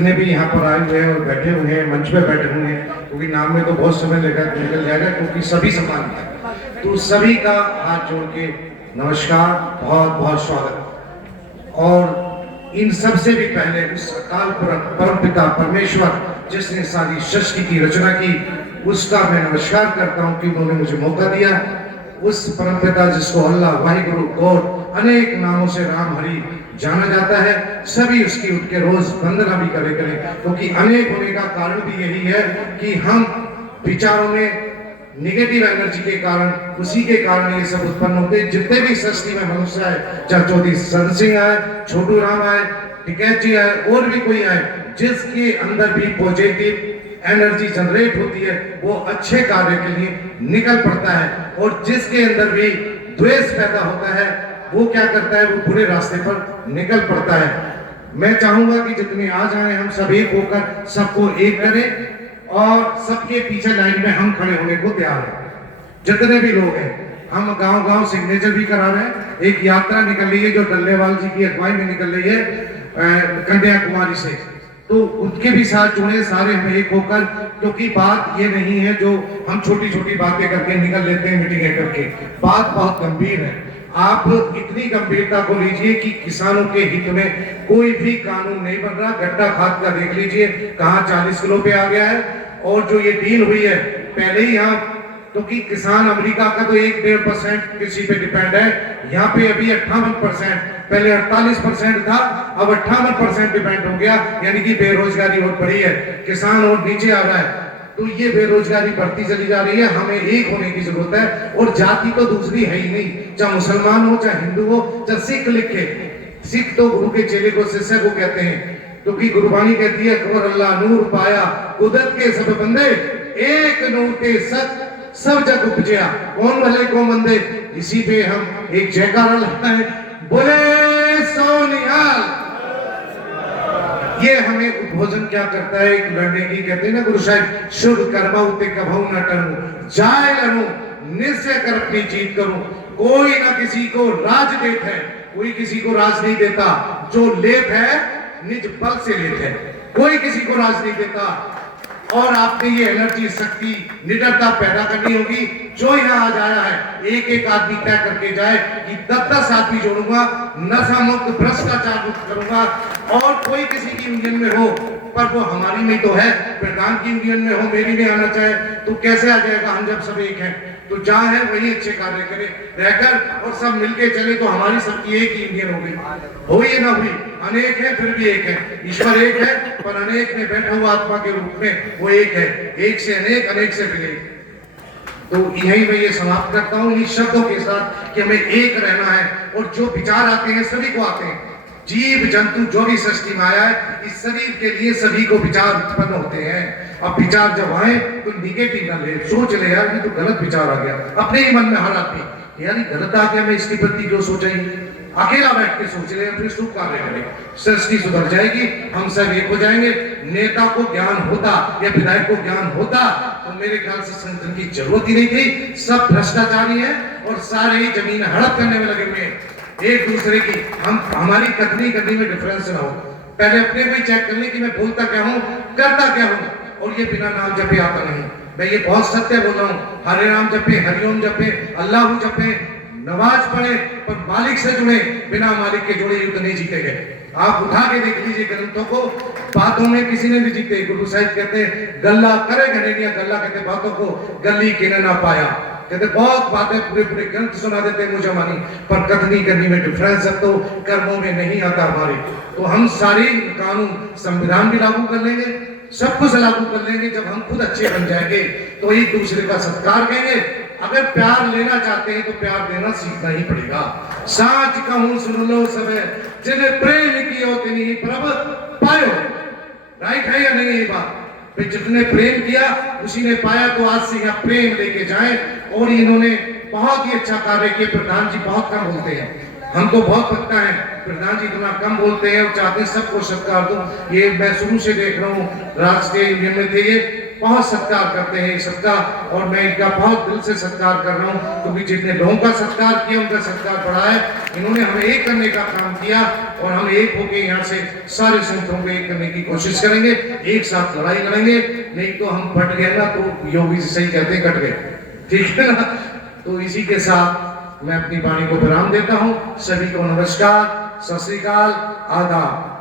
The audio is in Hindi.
जितने भी यहाँ पर आए हुए हैं और बैठे हुए हैं, मंच पे बैठे हुए हैं, क्योंकि नाम में तो बहुत समय निकल जाएगा, क्योंकि सभी समान हैं, तो सभी का हाथ जोड़ के नमस्कार, बहुत बहुत स्वागत। और इन सबसे भी पहले उस अकाल पुरख परमपिता परमेश्वर जिसने सारी सृष्टि की रचना की, उसका मैं नमस्कार करता हूँ कि उन्होंने मुझे मौका दिया। उस परमपिता जिसको अल्लाह, वाहिगुरु, गॉड अनेक नामों से राम हरि जाना जाता है, सभी उसकी उठ के रोज वंदना भी करें, क्योंकि अनेक होने का कारण भी यही है कि हम विचारों में निगेटिव एनर्जी के कारण, उसी के कारण ये सब उत्पन्न होते हैं। जितने भी सृष्टि में मनुष्य आए, चाहे चौधरी सन सिंह आए, छोटू राम आए, टिकैत जी आए, और भी कोई आए, जिसके अंदर भी पॉजिटिव एनर्जी जनरेट होती है, वो अच्छे कार्य के लिए निकल पड़ता है, और जिसके अंदर भी द्वेष पैदा होता है, वो क्या करता है, वो बुरे रास्ते पर निकल पड़ता है। मैं चाहूंगा कि जितने आज आए हम सब एक होकर सबको एक करें, और सबके पीछे लाइन में हम खड़े होने को तैयार हैं। जितने भी लोग हैं, हम गांव गांव सिग्नेचर भी करा रहे हैं। एक यात्रा निकल रही है जो डल्लेवाल जी की अगुवाई में निकल रही है कन्याकुमारी से, तो उनके भी साथ जुड़े सारे हम एक होकर, क्योंकि बात ये नहीं है जो हम छोटी छोटी बातें करके निकल लेते हैं मीटिंगें करके, बात बहुत गंभीर है। आप इतनी गंभीरता को लीजिए कि किसानों के हित में कोई भी कानून नहीं बन रहा। गड्ढा खाद का देख लीजिए कहाँ 40 किलो पे आ गया है, और जो ये डील हुई है पहले ही यहाँ, क्योंकि किसान अमेरिका का तो 1-1.5% कृषि पे डिपेंड है, यहाँ पे अभी 58%, पहले 48% था, अब 58% डिपेंड हो गया, यानी कि बेरोजगारी और बढ़ी है, किसान और नीचे आ रहा है। तो ये बेरोजगारी बढ़ती चली जा रही है, हमें एक होने की जरूरत है। और जाति तो दूसरी है ही नहीं, चाहे मुसलमान हो, चाहे हिंदू हो, चाहे सिख लिखे, सिख तो गुरु के चेले को शिष्य को कहते हैं, क्योंकि गुरबानी कहती है अकबर अल्लाह नूर पाया, कुदरत के सब बंदे एक नूर के सब जग उपजया, कौन भले कौन बंदे। इसी पे हम एक जयकारा लगाए, बोले सोनिहाल। ये हमें उद्बोधन क्या करता है, एक लड़ने की, कहते हैं ना गुरु साहिब, शुभ कर्मा उते कभू न टरू, जाय लड़ू निश्चय कर अपनी जीत करूं। कोई ना किसी को राज देत है, कोई किसी को राज नहीं देता, जो लेत है निज बल से लेते हैं, कोई किसी को राज नहीं देता। और आपने ये एनर्जी, शक्ति, निडरता पैदा करनी होगी। जो यहाँ आज आया है, एक एक आदमी तय करके जाए कि 10-10 आदमी जोड़ूंगा, नशा मुक्त भ्रष्टाचार मुक्त करूंगा, और कोई किसी की यूनियन में हो, पर वो हमारी में तो है, प्रधान की यूनियन में हो, मेरी में आना चाहे तो कैसे आ जाएगा। हम जब सब एक हैं, तो जहाँ है वही अच्छे कार्य करें रहकर, और सब मिलके चले तो हमारी सबकी एक ही यूनियन हो गई। हुई ना हुई, अनेक है फिर भी एक है, ईश्वर एक है पर अनेक में बैठा हुआ आत्मा के रूप में वो एक है, एक से अनेक, अनेक से फिर एक। तो यही मैं ये समाप्त करता हूँ इन शब्दों के साथ कि हमें एक रहना है, और जो विचार आते हैं सभी को आते हैं, जीव जंतु जो भी सृष्टि में आया है, इस शरीर के लिए सभी को विचार उत्पन्न होते हैं। अब विचार जब आए तो निगेटिव ना ले, सोच ले यार ये तो गलत विचार आ गया अपने ही मन में, हर आदमी यार गलत आ गया, मैं इसके प्रति क्यों सोचा ही, अकेला बैठ के सोच ले, फिर शुभ कार्य करें, सृष्टि सुधर जाएगी, हम सब एक हो जाएंगे। नेता को ज्ञान होता या विधायक को ज्ञान होता तो मेरे ख्याल से संगठन की जरूरत ही नहीं थी। सब भ्रष्टाचारी है और सारे ही जमीन हड़प करने में लगे हुए हैं एक दूसरे की। हम हमारी कथनी करनी में डिफरेंस ना हो, पहले अपने को ही चेक कर ले कि मैं बोलता क्या हूँ, करता क्या हूँ, और ये बिना नाम जपे आता नहीं। मैं ये बहुत सत्य बोल रहा हूँ, हरे राम जपे, हरिओम जपे, अल्लाह जपे, नमाज पढ़े, पर मालिक से जुड़े, बिना मालिक के जुड़े युद्ध नहीं जीते गए। आप उठा के देख लीजिए ग्रंथों को, बातों में किसी ने भी जीते। गुरु साहिब कहते गल्ला करे घनेरिया, गल्ला कहते बातों को, गली के ना पाया, कहते बहुत बातें पूरे पूरे ग्रंथ सुना देते मुझे मानी, पर कथनी करनी में डिफरेंस है, तो कर्मों में नहीं आता हमारे। तो हम सारे कानून, संविधान भी लागू कर लेंगे, सब कुछ लागू कर लेंगे, जब हम खुद अच्छे बन जाएंगे तो एक दूसरे का सत्कार करेंगे। अगर प्यार लेना चाहते हैं तो प्यार देना सीखना ही पड़ेगा। साच कहूं सुन लो सबे, जिन्हें प्रेम कियो तिन्हीं प्रभ पायो। राइट है या नहीं ये बात? जिसने प्रेम किया उसी ने पाया। तो आज से यहाँ प्रेम लेके जाएं। और इन्होंने बहुत ही अच्छा कार्य किया। प्रधान जी बहुत कम बोलते हैं, हम तो बहुत पक्का है, प्रधान जी इतना कम बोलते हैं और चाहते हैं सबको सत्कार दो। ये मैं शुरू से देख रहा हूँ, राष्ट्रीय यूनियन में थे ये, बहुत सत्कार करते हैं सबका, और मैं इनका बहुत दिल से सत्कार कर रहा हूँ, क्योंकि जितने लोगों का सत्कार किया उनका सत्कार बढ़ा है। इन्होंने हमें एक करने का काम किया, और हम एक होकर यहाँ से सारे संतों को एक करने की कोशिश करेंगे, एक साथ लड़ाई लड़ेंगे। नहीं तो हम फट गए ना, तो योगी सही कहते हैं, कट गए, ठीक है ना। तो इसी के साथ मैं अपनी वाणी को विराम देता हूँ। सभी को नमस्कार, सत श्री अकाल, आदाब।